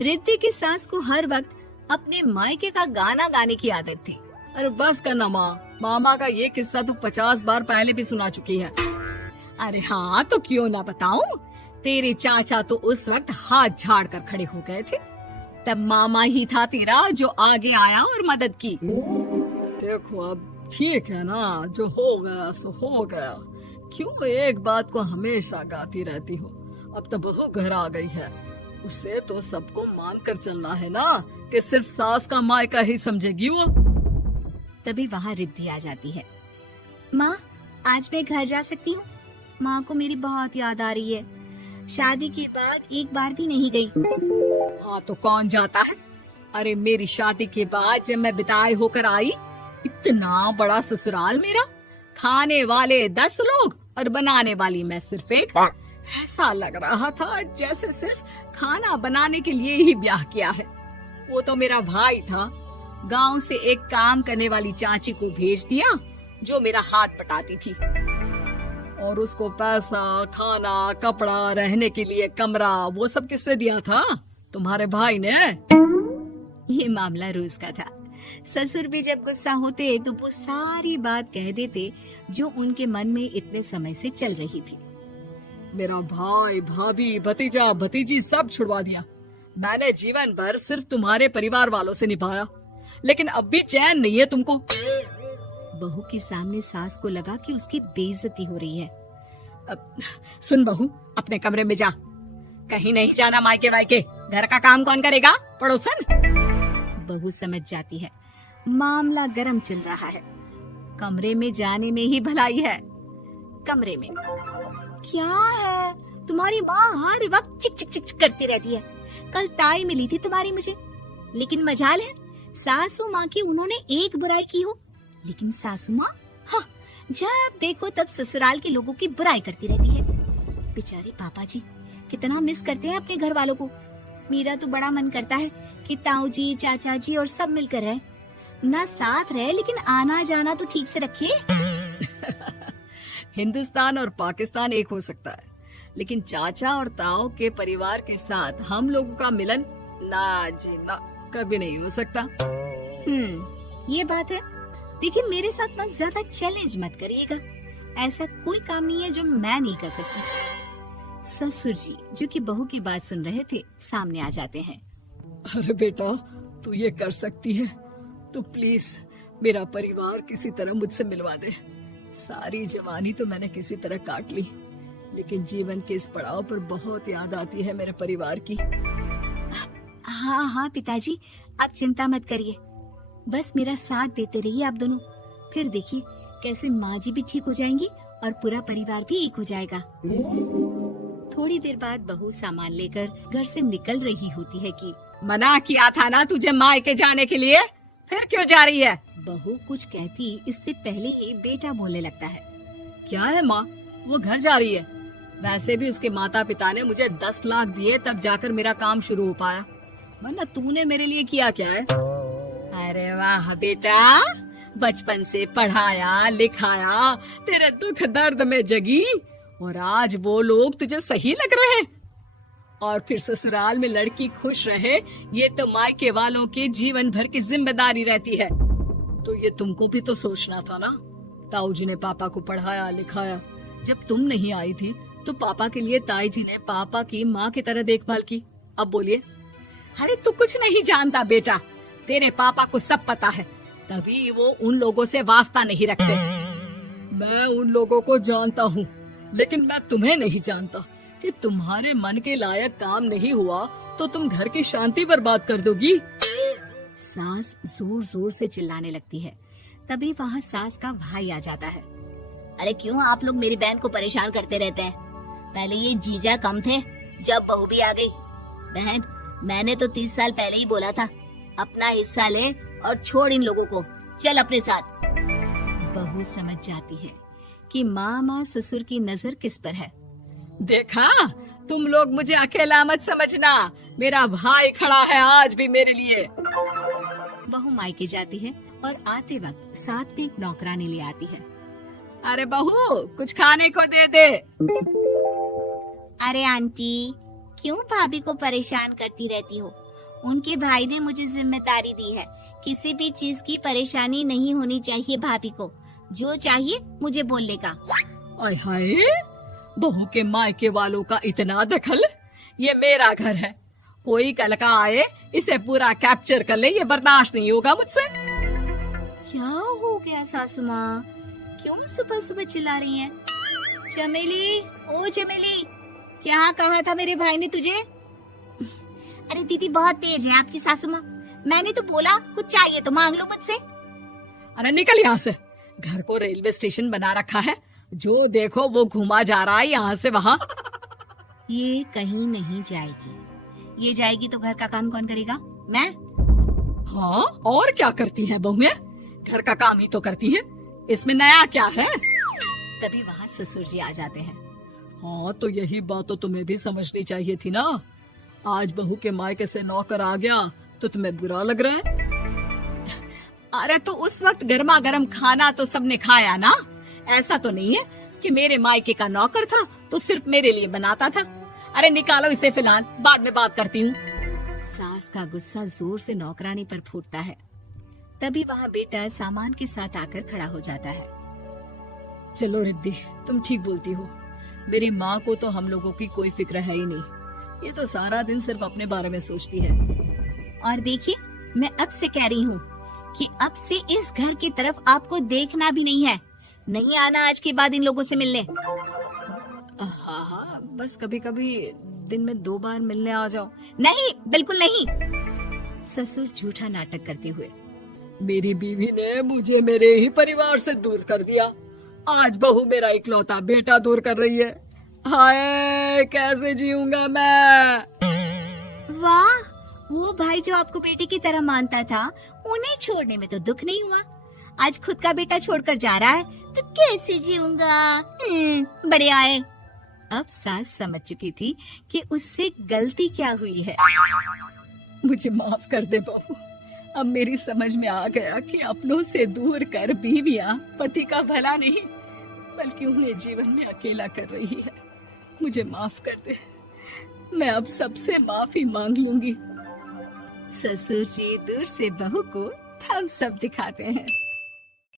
रिद्धि की सास को हर वक्त अपने मायके का गाना गाने की आदत थी। अरे बस करना माँ, मामा का ये किस्सा तो 50 बार पहले भी सुना चुकी है। अरे हाँ, तो क्यों ना बताऊं। तेरे चाचा तो उस वक्त हाथ झाड़ कर खड़े हो गए थे। तब मामा ही था तेरा जो आगे आया और मदद की। देखो अब ठीक है ना, जो हो गया सो हो गया। क्यों एक बात को हमेशा गाती रहती हो। अब तो बहू घर आ गई है, उसे तो सबको मान कर चलना है ना, कि सिर्फ सास का मायका ही समझेगी वो। तभी वहाँ रिद्धि आ जाती है। माँ, आज मैं घर जा सकती हूँ? माँ को मेरी बहुत याद आ रही है। शादी के बाद एक बार भी नहीं गई। हाँ तो कौन जाता है। अरे मेरी शादी के बाद जब मैं बिदाई होकर आई, इतना बड़ा ससुराल मेरा, खाने वाले 10 लोग और बनाने वाली मैं सिर्फ एक। ऐसा लग रहा था जैसे सिर्फ खाना बनाने के लिए ही ब्याह किया है। वो तो मेरा भाई था, गांव से एक काम करने वाली चाची को भेज दिया जो मेरा हाथ पटाती थी, और उसको पैसा, खाना, कपड़ा, रहने के लिए कमरा, वो सब किससे दिया था? तुम्हारे भाई ने। ये मामला रोज का था। ससुर भी जब गुस्सा होते तो वो सारी बात कह देते जो उनके मन में इतने समय से चल रही थी। मेरा भाई, भाभी, भतीजा, भतीजी सब छुड़वा दिया। मैंने जीवन भर सिर्फ तुम्हारे परिवार वालों से निभाया, लेकिन अब भी चैन नहीं है तुमको। बहू के सामने सास को लगा कि उसकी बेइज्जती हो रही है। अब सुन बहू, अपने कमरे में जा, कहीं नहीं जाना मायके वायके। घर का काम कौन करेगा? पड़ोसन। बहू समझ जाती है मामला गर्म चल रहा है। कमरे में जाने में ही भलाई है। कमरे में क्या है? तुम्हारी माँ हर वक्त चिक चिक चिक करती रहती है। कल ताई मिली थी तुम्हारी मुझे, लेकिन मजाल है सासू माँ की उन्होंने एक बुराई की हो, लेकिन सासू माँ हाँ, जब देखो तब ससुराल के लोगों की बुराई करती रहती है। बेचारे पापा जी कितना मिस करते हैं अपने घर वालों को। मेरा तो बड़ा मन करता है कि ताऊ जी, चाचा जी और सब मिलकर रहे, ना साथ रहे लेकिन आना जाना तो ठीक से रखे। हिंदुस्तान और पाकिस्तान एक हो सकता है, लेकिन चाचा और ताऊ के परिवार के साथ हम लोगों का मिलन ना जी ना, कभी नहीं हो सकता। ये बात है। देखिए मेरे साथ ना ज्यादा चैलेंज मत करिएगा। ऐसा कोई काम नहीं है जो मैं नहीं कर सकती। ससुर जी जो कि बहू की बात सुन रहे थे सामने आ जाते हैं। अरे बेटा, तू ये कर सकती है तो प्लीज मेरा परिवार किसी तरह मुझसे मिलवा दे। सारी जवानी तो मैंने किसी तरह काट ली, लेकिन जीवन के इस पड़ाव पर बहुत याद आती है मेरे परिवार की। हाँ हाँ पिताजी, आप चिंता मत करिए, बस मेरा साथ देते रहिए आप दोनों। फिर देखिए कैसे माँ जी भी ठीक हो जाएंगी और पूरा परिवार भी एक हो जाएगा। थोड़ी देर बाद बहू सामान लेकर घर से निकल रही होती है कि मना किया था ना तुझे मायके जाने के लिए, फिर क्यों जा रही है? बहू कुछ कहती इससे पहले ही बेटा बोलने लगता है। क्या है माँ, वो घर जा रही है। वैसे भी उसके माता पिता ने मुझे 10 लाख दिए तब जाकर मेरा काम शुरू हो पाया, वरना तूने मेरे लिए किया क्या है? अरे वाह बेटा, बचपन से पढ़ाया लिखाया, तेरे दुख दर्द में जगी, और आज वो लोग तुझे सही लग रहे हैं। और फिर ससुराल में लड़की खुश रहे, ये तो मायके वालों की जीवन भर की जिम्मेदारी रहती है। तो ये तुमको भी तो सोचना था ना। ताऊ जी ने पापा को पढ़ाया लिखाया, जब तुम नहीं आई थी तो पापा के लिए ताई जी ने पापा की माँ की तरह देखभाल की। अब बोलिए। अरे तू कुछ नहीं जानता बेटा, तेरे पापा को सब पता है, तभी वो उन लोगों से वास्ता नहीं रखते। मैं उन लोगों को जानता हूँ, लेकिन मैं तुम्हें नहीं जानता कि तुम्हारे मन के लायक काम नहीं हुआ तो तुम घर की शांति बर्बाद कर दोगी। सास जोर जोर से चिल्लाने लगती है। तभी वहाँ सास का भाई आ जाता है। अरे क्यों आप लोग मेरी बहन को परेशान करते रहते हैं? पहले ये जीजा कम थे, जब बहू भी आ गई। बहन, मैंने तो 30 साल पहले ही बोला था, अपना हिस्सा ले और छोड़ इन लोगों को, चल अपने साथ। बहू समझ जाती है कि मामा ससुर की नजर किस पर है। देखा, तुम लोग मुझे अकेला मत समझना, मेरा भाई खड़ा है आज भी मेरे लिए। बहू मायके जाती है और आते वक्त साथ में एक नौकरानी ले आती है। अरे बहू, कुछ खाने को दे दे। अरे आंटी, क्यों भाभी को परेशान करती रहती हो? उनके भाई ने मुझे जिम्मेदारी दी है। किसी भी चीज की परेशानी नहीं होनी चाहिए भाभी को। जो चाहिए मुझे बोलने का। आय हाय, बहू के मायके वालों का इतना दखल। ये मेरा घर है, कोई कल का आए इसे पूरा कैप्चर कर ले, ये बर्दाश्त नहीं होगा मुझसे। क्या हो गया सासू माँ, क्यों सुबह सुबह चिल्ला रही हैं? चमेली, ओ चमेली, क्या कहा था मेरे भाई ने तुझे? अरे दीदी बहुत तेज है आपकी सासू माँ। मैंने तो बोला कुछ चाहिए तो मांग लो मुझसे। अरे निकल यहाँ से, घर को रेलवे स्टेशन बना रखा है, जो देखो वो घुमा जा रहा है यहाँ से वहाँ। ये कहीं नहीं जाएगी, ये जाएगी तो घर का काम कौन करेगा? मैं। हाँ, और क्या करती हैं बहुएं? घर का काम ही तो करती हैं, इसमें नया क्या है? तभी वहाँ ससुर जी आ जाते हैं। हाँ, तो यही बात तो तुम्हें भी समझनी चाहिए थी ना। आज बहू के मायके से नौकर आ गया तो तुम्हें बुरा लग रहा है? अरे तो उस वक्त गर्मा गर्म खाना तो सबने खाया ना। ऐसा तो नहीं है कि मेरे मायके का नौकर था तो सिर्फ मेरे लिए बनाता था। अरे निकालो इसे, फिलहाल बाद में बात करती हूँ। सास का गुस्सा जोर से नौकरानी पर फूटता है। तभी वहाँ बेटा सामान के साथ आकर खड़ा हो जाता है। चलो रिद्धि, तुम ठीक बोलती हो। मेरी माँ को तो हम लोगों की कोई फिक्र है ही नहीं, ये तो सारा दिन सिर्फ अपने बारे में सोचती है। और देखिए, मैं अब से कह रही हूँ कि अब से इस घर की तरफ आपको देखना भी नहीं है। नहीं आना आज के बाद इन लोगों से मिलने। हाँ हाँ, बस कभी कभी दिन में 2 बार मिलने आ जाओ। नहीं, बिल्कुल नहीं। ससुर झूठा नाटक करते हुए। मेरी बीवी ने मुझे मेरे ही परिवार से दूर कर दिया, आज बहू मेरा इकलौता बेटा दूर कर रही है। हाय, कैसे जीऊंगा मैं? वाह, वो भाई जो आपको बेटे की तरह मानता था, उन्हें छोड़ने में तो दुख नहीं हुआ। आज खुद का बेटा छोड़कर जा रहा है तो कैसे जीऊंगा? बढ़िया है। अब सास समझ चुकी थी कि उससे गलती क्या हुई है। मुझे माफ कर दे बहू, अब मेरी समझ में आ गया कि अपनों से दूर कर बीवियां पति का भला नहीं बल्कि उन्हें जीवन में अकेला कर रही है। मुझे माफ कर दे, मैं अब सबसे माफी मांग लूंगी। ससुर जी दूर से बहू को थम्स अप दिखाते हैं।